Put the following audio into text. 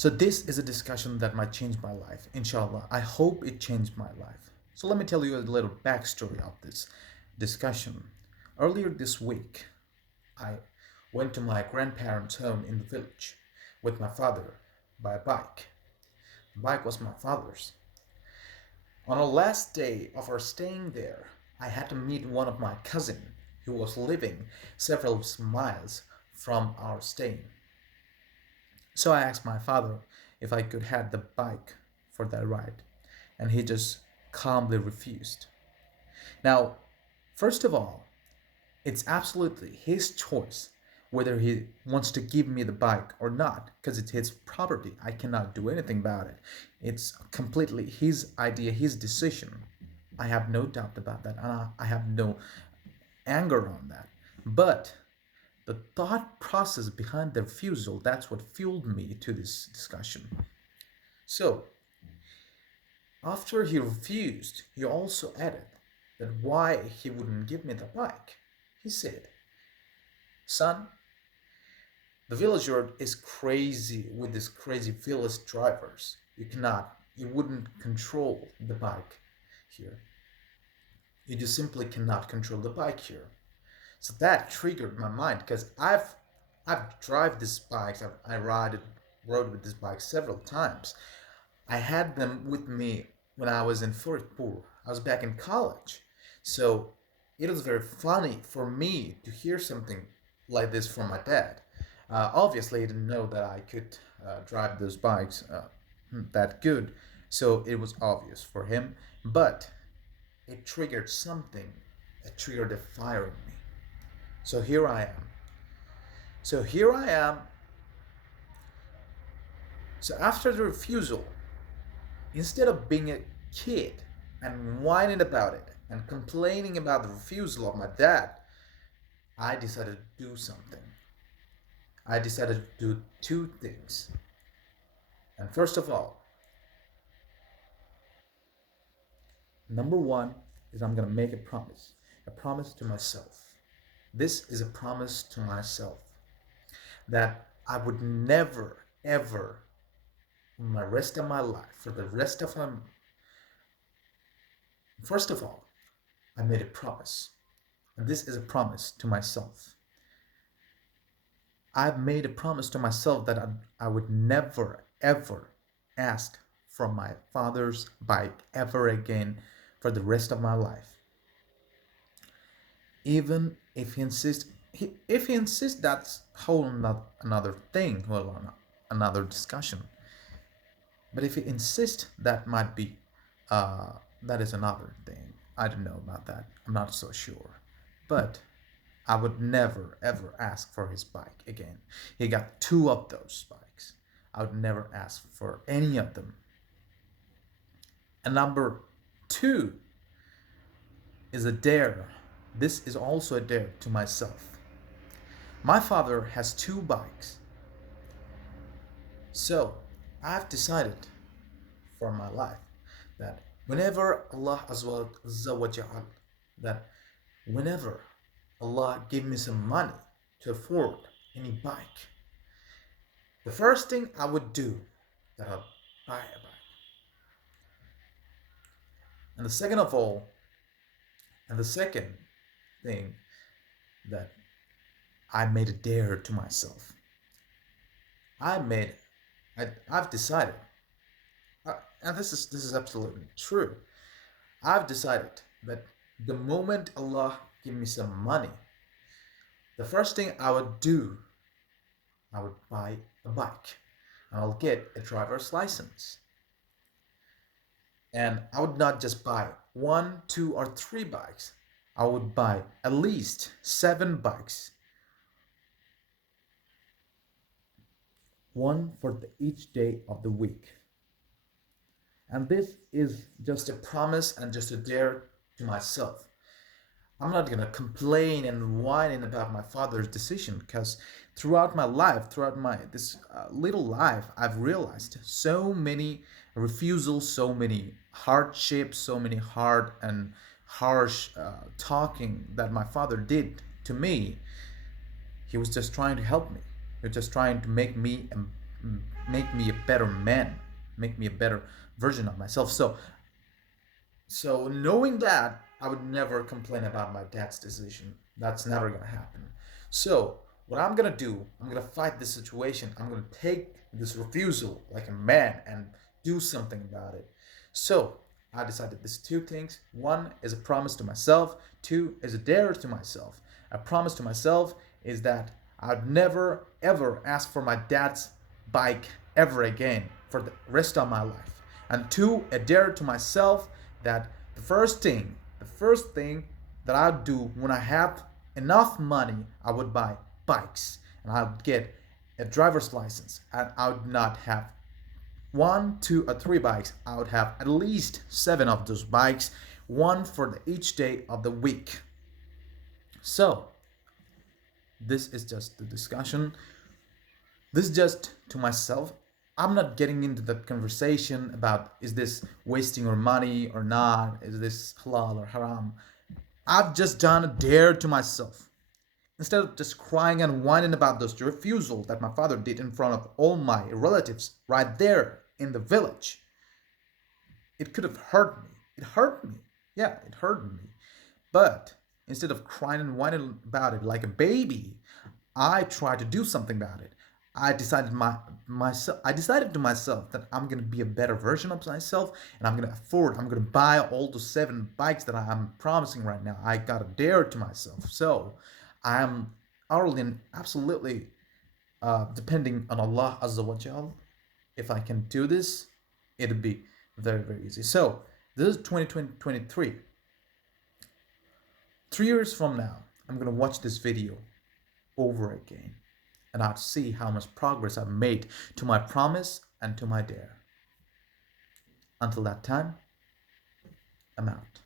So this is a discussion that might change my life. Inshallah, I hope it changed my life. So let me tell you a little backstory of this discussion. Earlier this week, I went to my grandparents' home in the village with my father by a bike. The bike was my father's. On the last day of our staying there, I had to meet one of my cousin who was living several miles from our staying. So I asked my father if I could have the bike for that ride, and he just calmly refused. Now, first of all, it's absolutely his choice whether he wants to give me the bike or not, because it's his property. I cannot do anything about it. It's completely his idea, his decision. I have no doubt about that, and I have no anger on that. But the thought process behind the refusal, that's what fueled me to this discussion. So, after he refused, he also added that why he wouldn't give me the bike. He said, "Son, the village road is crazy with these crazy village drivers. You wouldn't control the bike here. You just simply cannot control the bike here." So that triggered my mind because I've drive these bikes. I rode with this bike several times. I had them with me when I was in Furitpur. I was back in college, so it was very funny for me to hear something like this from my dad. Obviously, he didn't know that I could drive those bikes that good, so it was obvious for him. But it triggered something. It triggered a fire in me. So here I am. So here I am. So after the refusal, instead of being a kid and whining about it and complaining about the refusal of my dad, I decided to do something. I decided to do two things. And first of all, number one is I'm going to make a promise to myself. This is a promise to myself that I would never, ever, in the rest of my life, for the rest of my. First of all, I made a promise. And this is a promise to myself. I've made a promise to myself that I would never, ever ask for my father's bike ever again for the rest of my life. Even if he insists, if he insists, that's whole another thing, another discussion. But if he insists, that might be, that is another thing. I don't know about that. I'm not so sure. But I would never ever ask for his bike again. He got two of those bikes. I would never ask for any of them. And number two is a dare. This is also a dare to myself. My father has two bikes. So I've decided for my life that whenever Allah Azza wa Jal, that whenever Allah give me some money to afford any bike, the first thing I would do that I'll buy a bike. And the second of all, and the second thing that I made a dare to myself. I made I've decided, and this is absolutely true. I've decided that the moment Allah give me some money, the first thing I would do, I would buy a bike. I'll get a driver's license. And I would not just buy one, two, or three bikes. I would buy at least seven bikes, one for each day of the week. And this is just a promise and just a dare to myself. I'm not gonna complain and whining about my father's decision because throughout my life, throughout my this little life, I've realized so many refusals, so many hardships, so many hard and harsh talking that my father did to me. He was just trying to help me. He was just trying to make me make me a better man, make me a better version of myself. So knowing that, I would never complain about my dad's decision. That's never gonna happen. So what I'm gonna do, I'm gonna fight this situation. I'm gonna take this refusal like a man and do something about it. So I decided these two things. One is a promise to myself. Two is a dare to myself. A promise to myself is that I'd never ever ask for my dad's bike ever again for the rest of my life. And two, a dare to myself that the first thing that I'd do when I have enough money, I would buy bikes and I'd get a driver's license, and I would not have one, two, or three bikes. I would have at least seven of those bikes, one for each day of the week. So this is just the discussion. This is just to myself. I'm not getting into the conversation about is this wasting your money or not, is this halal or haram. I've just done a dare to myself. Instead of just crying and whining about this refusal that my father did in front of all my relatives right there in the village, it could have hurt me. It hurt me. Yeah, it hurt me. But instead of crying and whining about it like a baby, I tried to do something about it. I decided to myself that I'm gonna be a better version of myself, and I'm gonna buy all the seven bikes that I'm promising right now. I got a dare to myself. So I am utterly and absolutely depending on Allah Azza wa Jal. If I can do this, it'll be very, very easy. So this is 2023. 3 years from now, I'm gonna watch this video over again, and I'll see how much progress I've made to my promise and to my dare. Until that time, I'm out.